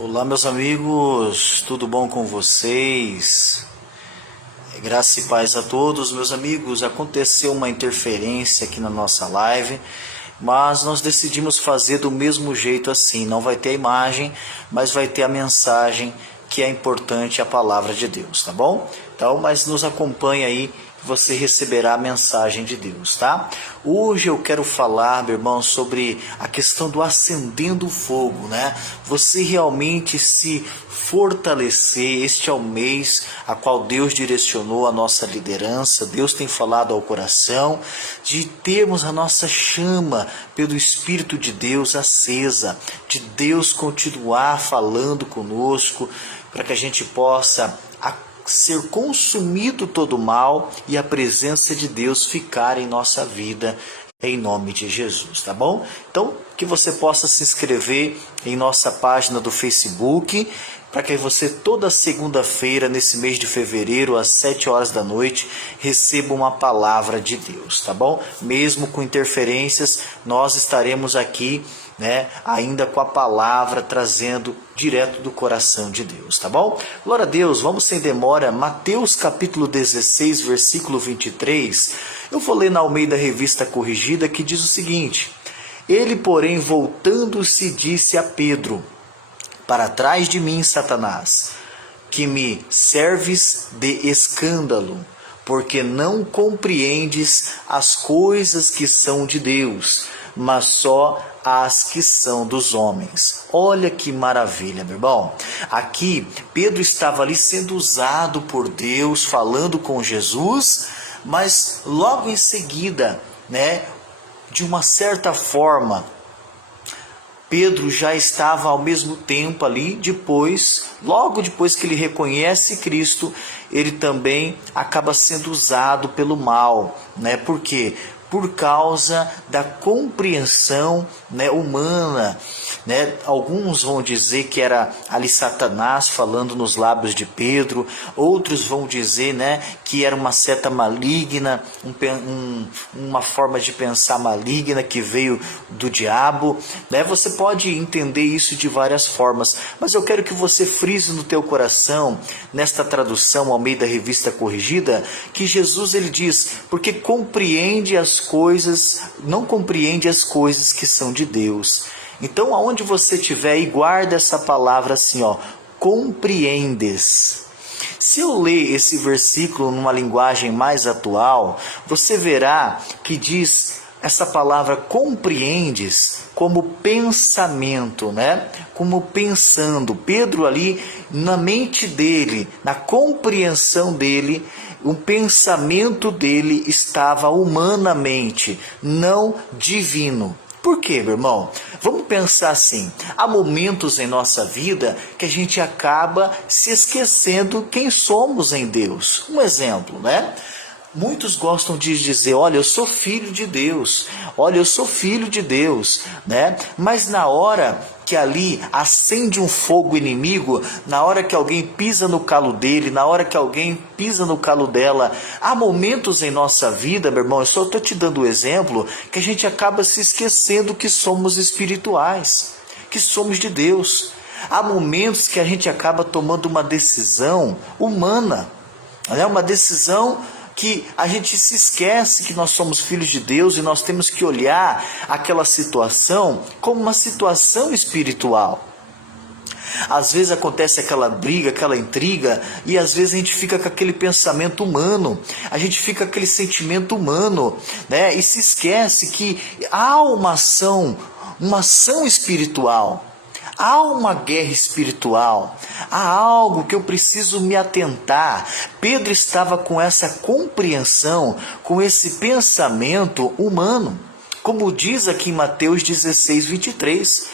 Olá, meus amigos, tudo bom com vocês? Graça e paz a todos, meus amigos. Aconteceu uma interferência aqui na nossa live, mas nós decidimos fazer do mesmo jeito assim. Não vai ter a imagem, mas vai ter a mensagem, que é importante, a palavra de Deus, tá bom? Então, mas nos acompanha aí, você receberá a mensagem de Deus, tá? Hoje eu quero falar, meu irmão, sobre a questão do acendendo o fogo, né? Você realmente se fortalecer. Este é o mês a qual Deus direcionou a nossa liderança. Deus tem falado ao coração de termos a nossa chama pelo Espírito de Deus acesa, de Deus continuar falando conosco, para que a gente possa ser consumido todo o mal e a presença de Deus ficar em nossa vida, em nome de Jesus, tá bom? Então, que você possa se inscrever em nossa página do Facebook, para que você toda segunda-feira, nesse mês de fevereiro, às 7 horas da noite, receba uma palavra de Deus, tá bom? Mesmo com interferências, nós estaremos aqui, ainda com a palavra, trazendo direto do coração de Deus, tá bom? Glória a Deus, vamos sem demora, Mateus capítulo 16, versículo 23, eu vou ler na Almeida Revista Corrigida, que diz o seguinte: ele, porém, voltando-se, disse a Pedro: para trás de mim, Satanás, que me serves de escândalo, porque não compreendes as coisas que são de Deus, mas só as que são dos homens. Olha que maravilha, meu irmão. Aqui, Pedro estava ali sendo usado por Deus, falando com Jesus, mas logo em seguida, de uma certa forma, Pedro já estava ao mesmo tempo ali, logo depois que ele reconhece Cristo, ele também acaba sendo usado pelo mal, Por quê? Por causa da compreensão humana, Alguns vão dizer que era ali Satanás falando nos lábios de Pedro, outros vão dizer que era uma seta maligna, uma forma de pensar maligna que veio do diabo, Você pode entender isso de várias formas, mas eu quero que você frise no teu coração, nesta tradução Almeida Revista Corrigida, que Jesus ele diz, porque não compreende as coisas que são de Deus. Então, aonde você estiver, guarda essa palavra assim, compreendes. Se eu ler esse versículo numa linguagem mais atual, você verá que diz essa palavra compreendes como pensamento, Como pensando. Pedro ali, na mente dele, na compreensão dele, o pensamento dele estava humanamente, não divino. Por quê, meu irmão? Vamos pensar assim, há momentos em nossa vida que a gente acaba se esquecendo quem somos em Deus. Um exemplo, Muitos gostam de dizer, olha, eu sou filho de Deus, Mas na hora que ali acende um fogo inimigo, na hora que alguém pisa no calo dele, na hora que alguém pisa no calo dela, há momentos em nossa vida, meu irmão, eu só estou te dando o exemplo, que a gente acaba se esquecendo que somos espirituais, que somos de Deus. Há momentos que a gente acaba tomando uma decisão humana, uma decisão que a gente se esquece que nós somos filhos de Deus e nós temos que olhar aquela situação como uma situação espiritual. Às vezes acontece aquela briga, aquela intriga, e às vezes a gente fica com aquele pensamento humano, a gente fica com aquele sentimento humano, e se esquece que há uma ação espiritual. Há uma guerra espiritual, há algo que eu preciso me atentar. Pedro estava com essa compreensão, com esse pensamento humano. Como diz aqui em Mateus 16, 23,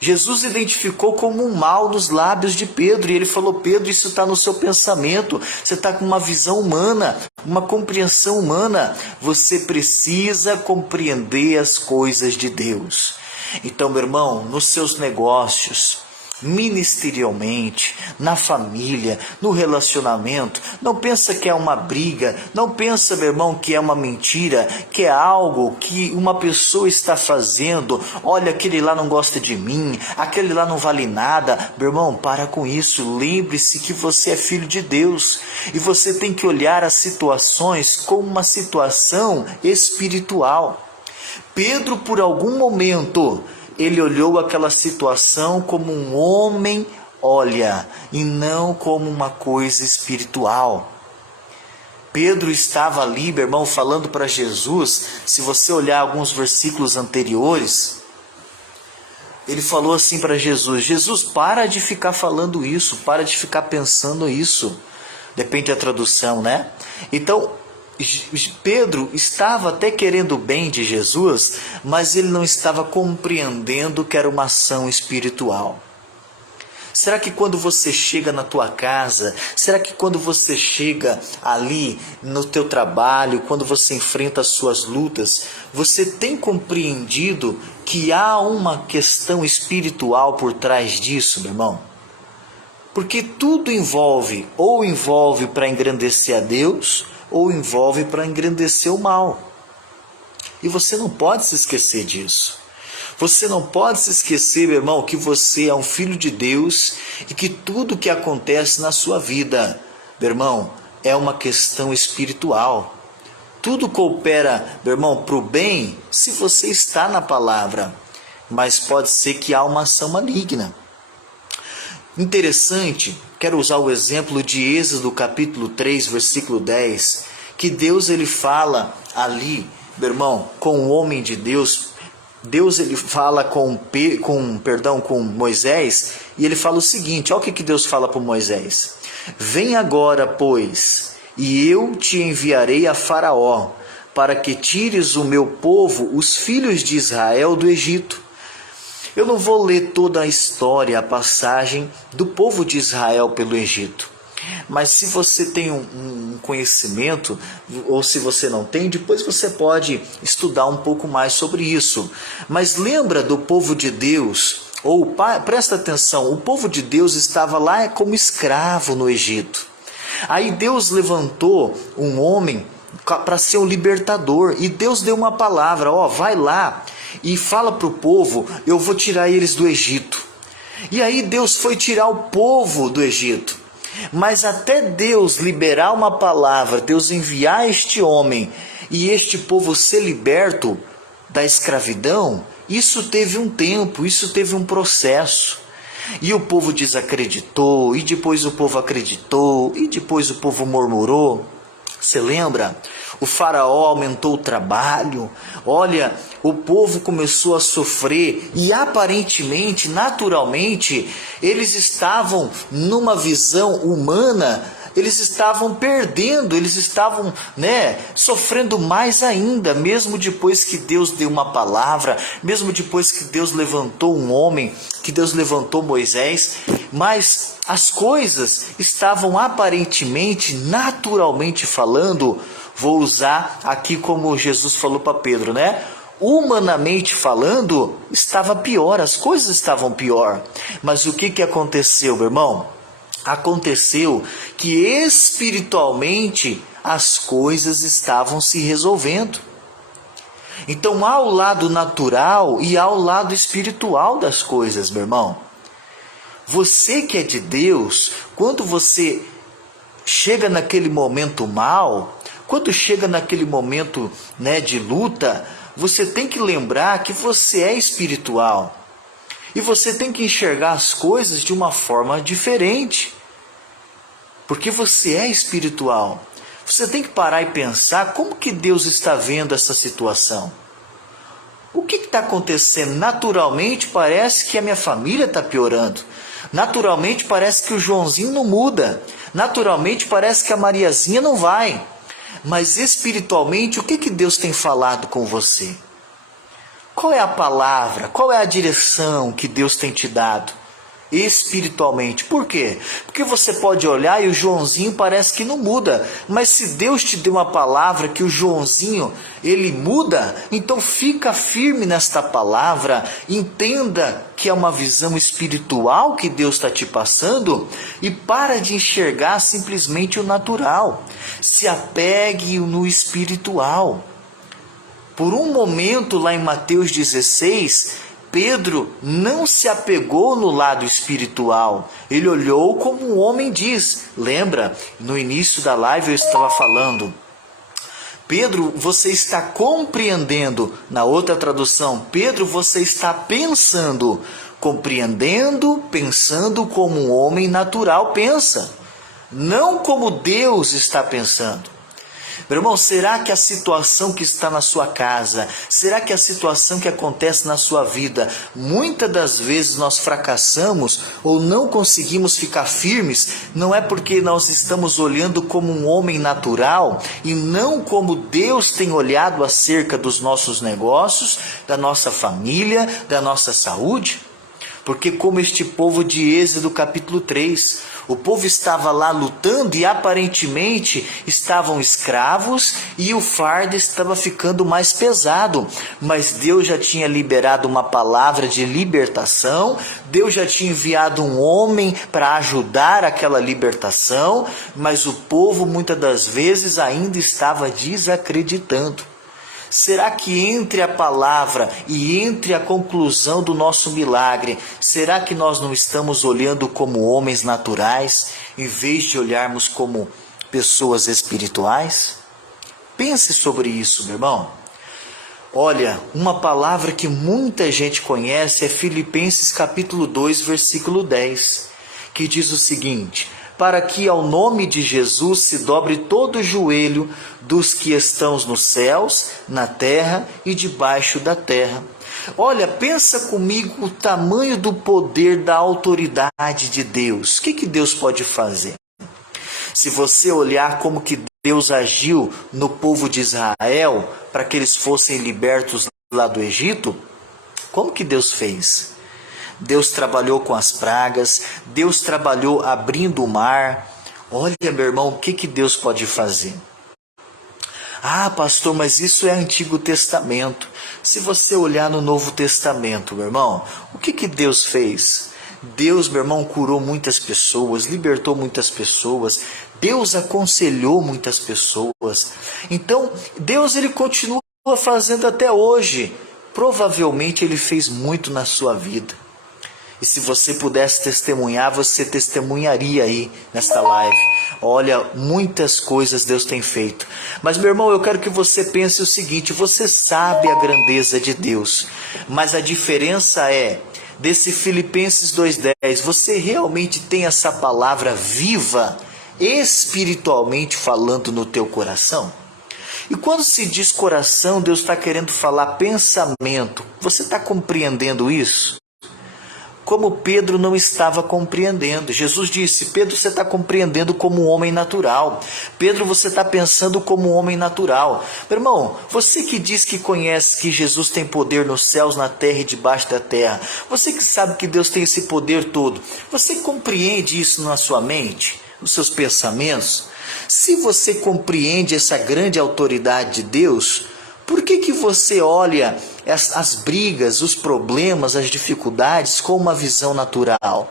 Jesus identificou como um mal nos lábios de Pedro, e ele falou: Pedro, isso está no seu pensamento, você está com uma visão humana, uma compreensão humana, você precisa compreender as coisas de Deus. Então, meu irmão, nos seus negócios, ministerialmente, na família, no relacionamento. Não pensa que é uma briga, não pensa, meu irmão, que é uma mentira, que é algo que uma pessoa está fazendo. Olha, aquele lá não gosta de mim, aquele lá não vale nada. Meu irmão, para com isso. Lembre-se que você é filho de Deus e você tem que olhar as situações como uma situação espiritual. Pedro, por algum momento, ele olhou aquela situação como um homem olha e não como uma coisa espiritual. Pedro estava ali, meu irmão, falando para Jesus. Se você olhar alguns versículos anteriores, ele falou assim para Jesus: Jesus, para de ficar falando isso, para de ficar pensando isso. Depende da tradução, né? Então, Pedro estava até querendo o bem de Jesus, mas ele não estava compreendendo que era uma ação espiritual. Será que quando você chega na tua casa, será que quando você chega ali no teu trabalho, quando você enfrenta as suas lutas, você tem compreendido que há uma questão espiritual por trás disso, meu irmão? Porque tudo envolve para engrandecer a Deus, ou envolve para engrandecer o mal. E você não pode se esquecer disso. Você não pode se esquecer, meu irmão, que você é um filho de Deus e que tudo que acontece na sua vida, meu irmão, é uma questão espiritual. Tudo coopera, meu irmão, para o bem se você está na palavra, mas pode ser que há uma ação maligna. Interessante, quero usar o exemplo de Êxodo capítulo 3, versículo 10, que Deus ele fala ali, meu irmão, com o homem de Deus. Deus ele fala com Moisés, e ele fala o seguinte: olha o que Deus fala para Moisés: vem agora, pois, e eu te enviarei a Faraó, para que tires o meu povo, os filhos de Israel, do Egito. Eu não vou ler toda a história, a passagem do povo de Israel pelo Egito. Mas se você tem um conhecimento, ou se você não tem, depois você pode estudar um pouco mais sobre isso. Mas lembra do povo de Deus, presta atenção, o povo de Deus estava lá como escravo no Egito. Aí Deus levantou um homem para ser o libertador, e Deus deu uma palavra: vai lá e fala para o povo, eu vou tirar eles do Egito. E aí Deus foi tirar o povo do Egito. Mas até Deus liberar uma palavra, Deus enviar este homem e este povo ser liberto da escravidão, isso teve um tempo, isso teve um processo. E o povo desacreditou, e depois o povo acreditou, e depois o povo murmurou. Você lembra? O faraó aumentou o trabalho. Olha, o povo começou a sofrer e aparentemente, naturalmente, eles estavam numa visão humana, eles estavam perdendo, eles estavam, sofrendo mais ainda, mesmo depois que Deus deu uma palavra, mesmo depois que Deus levantou um homem, que Deus levantou Moisés, mas as coisas estavam aparentemente, naturalmente falando, vou usar aqui como Jesus falou para Pedro, humanamente falando, estava pior, as coisas estavam pior. Mas o que aconteceu, meu irmão? Aconteceu que espiritualmente as coisas estavam se resolvendo. Então há o lado natural e há o lado espiritual das coisas, meu irmão. Você que é de Deus, quando você chega naquele momento mal, quando chega naquele momento de luta, você tem que lembrar que você é espiritual. E você tem que enxergar as coisas de uma forma diferente. Porque você é espiritual. Você tem que parar e pensar como que Deus está vendo essa situação. O que está acontecendo? Naturalmente parece que a minha família está piorando. Naturalmente parece que o Joãozinho não muda. Naturalmente parece que a Mariazinha não vai. Mas espiritualmente, o que Deus tem falado com você? Qual é a palavra? Qual é a direção que Deus tem te dado? espiritualmente. Por quê? Porque você pode olhar e o Joãozinho parece que não muda, mas se Deus te deu uma palavra que o Joãozinho ele muda, então fica firme nesta palavra, entenda que é uma visão espiritual que Deus está te passando e para de enxergar simplesmente o natural, se apegue no espiritual. Por um momento lá em Mateus 16, Pedro não se apegou no lado espiritual, ele olhou como o homem diz. Lembra, no início da live eu estava falando, Pedro, você está compreendendo. Na outra tradução, Pedro, você está pensando, compreendendo, pensando como um homem natural pensa, não como Deus está pensando. Meu irmão, será que a situação que está na sua casa, será que a situação que acontece na sua vida, muitas das vezes nós fracassamos ou não conseguimos ficar firmes, não é porque nós estamos olhando como um homem natural e não como Deus tem olhado acerca dos nossos negócios, da nossa família, da nossa saúde? Porque como este povo de Êxodo capítulo 3, o povo estava lá lutando e aparentemente estavam escravos e o fardo estava ficando mais pesado. Mas Deus já tinha liberado uma palavra de libertação, Deus já tinha enviado um homem para ajudar aquela libertação, mas o povo muitas das vezes ainda estava desacreditando. Será que entre a palavra e entre a conclusão do nosso milagre, será que nós não estamos olhando como homens naturais, em vez de olharmos como pessoas espirituais? Pense sobre isso, meu irmão. Olha, uma palavra que muita gente conhece é Filipenses capítulo 2, versículo 10, que diz o seguinte: para que ao nome de Jesus se dobre todo o joelho dos que estão nos céus, na terra e debaixo da terra. Olha, pensa comigo o tamanho do poder da autoridade de Deus. O que Deus pode fazer? Se você olhar como que Deus agiu no povo de Israel, para que eles fossem libertos lá do Egito, como que Deus fez? Deus trabalhou com as pragas, Deus trabalhou abrindo o mar. Olha, meu irmão, o que Deus pode fazer? Ah, pastor, mas isso é Antigo Testamento. Se você olhar no Novo Testamento, meu irmão, o que Deus fez? Deus, meu irmão, curou muitas pessoas, libertou muitas pessoas, Deus aconselhou muitas pessoas. Então, Deus ele continua fazendo até hoje. Provavelmente ele fez muito na sua vida. E se você pudesse testemunhar, você testemunharia aí nesta live. Olha, muitas coisas Deus tem feito. Mas, meu irmão, eu quero que você pense o seguinte: você sabe a grandeza de Deus, mas a diferença é, desse Filipenses 2,10, você realmente tem essa palavra viva, espiritualmente falando no teu coração? E quando se diz coração, Deus está querendo falar pensamento. Você está compreendendo isso? Como Pedro não estava compreendendo. Jesus disse: Pedro, você está compreendendo como um homem natural. Pedro, você está pensando como um homem natural. Meu irmão, você que diz que conhece que Jesus tem poder nos céus, na terra e debaixo da terra, você que sabe que Deus tem esse poder todo, você compreende isso na sua mente, nos seus pensamentos? Se você compreende essa grande autoridade de Deus, por que você olha as brigas, os problemas, as dificuldades com uma visão natural?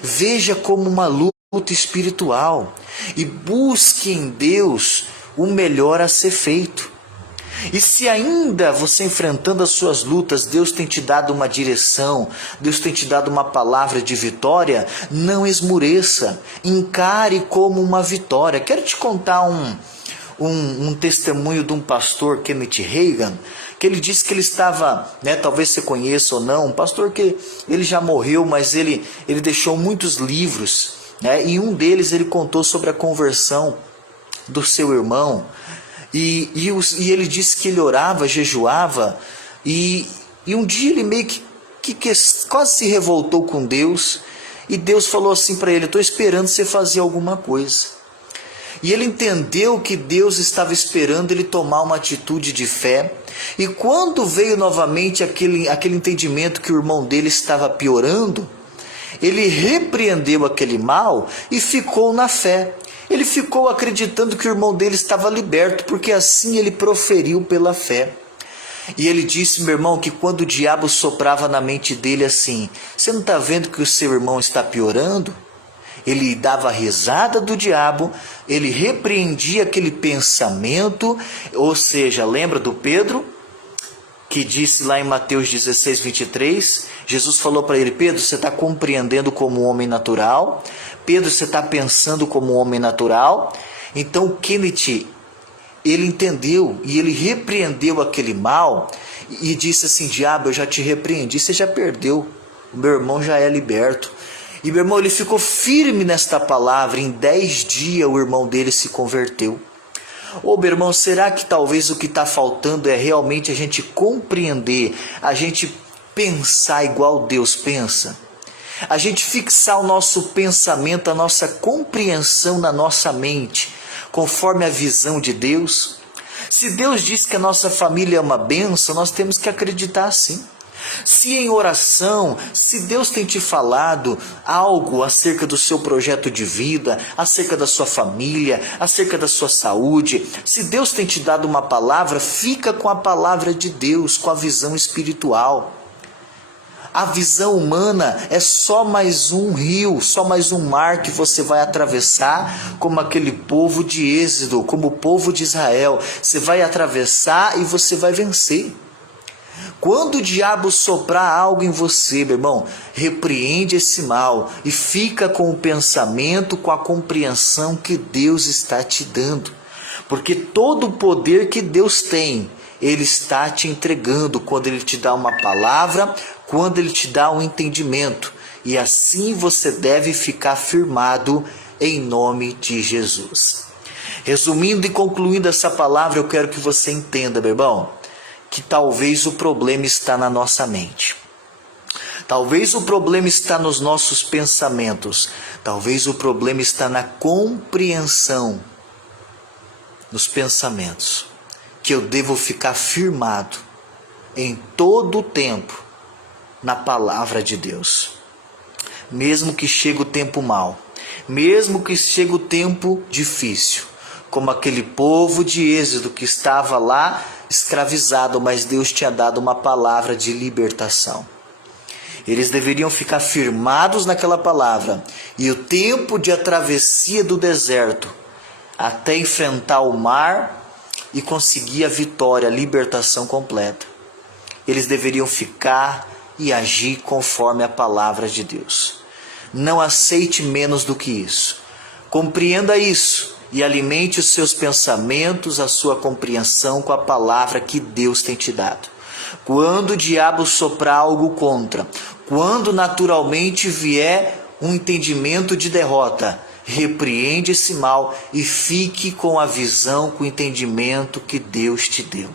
Veja como uma luta espiritual e busque em Deus o melhor a ser feito. E se ainda você enfrentando as suas lutas, Deus tem te dado uma direção, Deus tem te dado uma palavra de vitória, não esmureça, encare como uma vitória. Quero te contar um testemunho de um pastor, Kenneth Hagin, que ele disse que ele estava, talvez você conheça ou não, um pastor que ele já morreu, mas ele deixou muitos livros, e um deles ele contou sobre a conversão do seu irmão, e ele disse que ele orava, jejuava, e um dia ele meio que quase se revoltou com Deus, e Deus falou assim para ele: estou esperando você fazer alguma coisa. E ele entendeu que Deus estava esperando ele tomar uma atitude de fé. E quando veio novamente aquele entendimento que o irmão dele estava piorando, ele repreendeu aquele mal e ficou na fé. Ele ficou acreditando que o irmão dele estava liberto, porque assim ele proferiu pela fé. E ele disse, meu irmão, que quando o diabo soprava na mente dele assim, você não está vendo que o seu irmão está piorando? Ele dava risada do diabo, ele repreendia aquele pensamento, ou seja, lembra do Pedro, que disse lá em Mateus 16, 23, Jesus falou para ele, Pedro, você está compreendendo como um homem natural? Pedro, você está pensando como um homem natural? Então o Kenneth, ele entendeu e ele repreendeu aquele mal e disse assim, diabo, eu já te repreendi, você já perdeu, o meu irmão já é liberto. E meu irmão, ele ficou firme nesta palavra, em 10 dias o irmão dele se converteu. Ô meu irmão, será que talvez o que está faltando é realmente a gente compreender, a gente pensar igual Deus pensa? A gente fixar o nosso pensamento, a nossa compreensão na nossa mente, conforme a visão de Deus? Se Deus diz que a nossa família é uma bênção, nós temos que acreditar assim. Se em oração, se Deus tem te falado algo acerca do seu projeto de vida, acerca da sua família, acerca da sua saúde, se Deus tem te dado uma palavra, fica com a palavra de Deus, com a visão espiritual. A visão humana é só mais um rio, só mais um mar que você vai atravessar, como aquele povo de Êxodo, como o povo de Israel. Você vai atravessar e você vai vencer. Quando o diabo soprar algo em você, meu irmão, repreende esse mal e fica com o pensamento, com a compreensão que Deus está te dando. Porque todo o poder que Deus tem, Ele está te entregando quando Ele te dá uma palavra, quando Ele te dá um entendimento. E assim você deve ficar firmado em nome de Jesus. Resumindo e concluindo essa palavra, eu quero que você entenda, meu irmão, que talvez o problema está na nossa mente. Talvez o problema está nos nossos pensamentos. Talvez o problema está na compreensão dos pensamentos. Que eu devo ficar firmado em todo o tempo na palavra de Deus. Mesmo que chegue o tempo mau, mesmo que chegue o tempo difícil, como aquele povo de Êxodo que estava lá escravizado, mas Deus tinha dado uma palavra de libertação. Eles deveriam ficar firmados naquela palavra, e o tempo de a travessia do deserto, até enfrentar o mar e conseguir a vitória, a libertação completa. Eles deveriam ficar e agir conforme a palavra de Deus. Não aceite menos do que isso. Compreenda isso. E alimente os seus pensamentos, a sua compreensão com a palavra que Deus tem te dado. Quando o diabo soprar algo contra, quando naturalmente vier um entendimento de derrota, repreende esse mal e fique com a visão, com o entendimento que Deus te deu.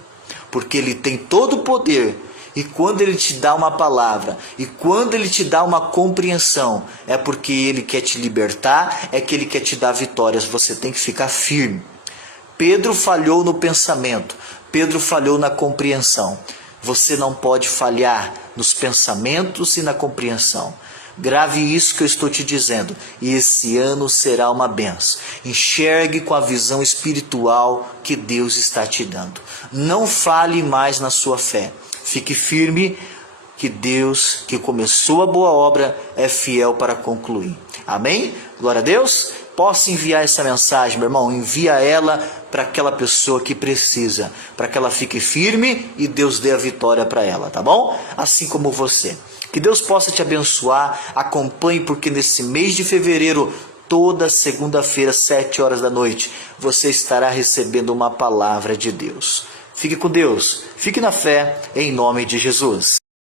Porque Ele tem todo o poder. E quando Ele te dá uma palavra, e quando Ele te dá uma compreensão, é porque Ele quer te libertar, é que Ele quer te dar vitórias. Você tem que ficar firme. Pedro falhou no pensamento, Pedro falhou na compreensão. Você não pode falhar nos pensamentos e na compreensão. Grave isso que eu estou te dizendo, e esse ano será uma benção. Enxergue com a visão espiritual que Deus está te dando. Não fale mais na sua fé. Fique firme, que Deus, que começou a boa obra, é fiel para concluir. Amém? Glória a Deus. Posso enviar essa mensagem, meu irmão? Envia ela para aquela pessoa que precisa, para que ela fique firme e Deus dê a vitória para ela, tá bom? Assim como você. Que Deus possa te abençoar. Acompanhe, porque nesse mês de fevereiro, toda segunda-feira, 7 horas da noite, você estará recebendo uma palavra de Deus. Fique com Deus, fique na fé, em nome de Jesus.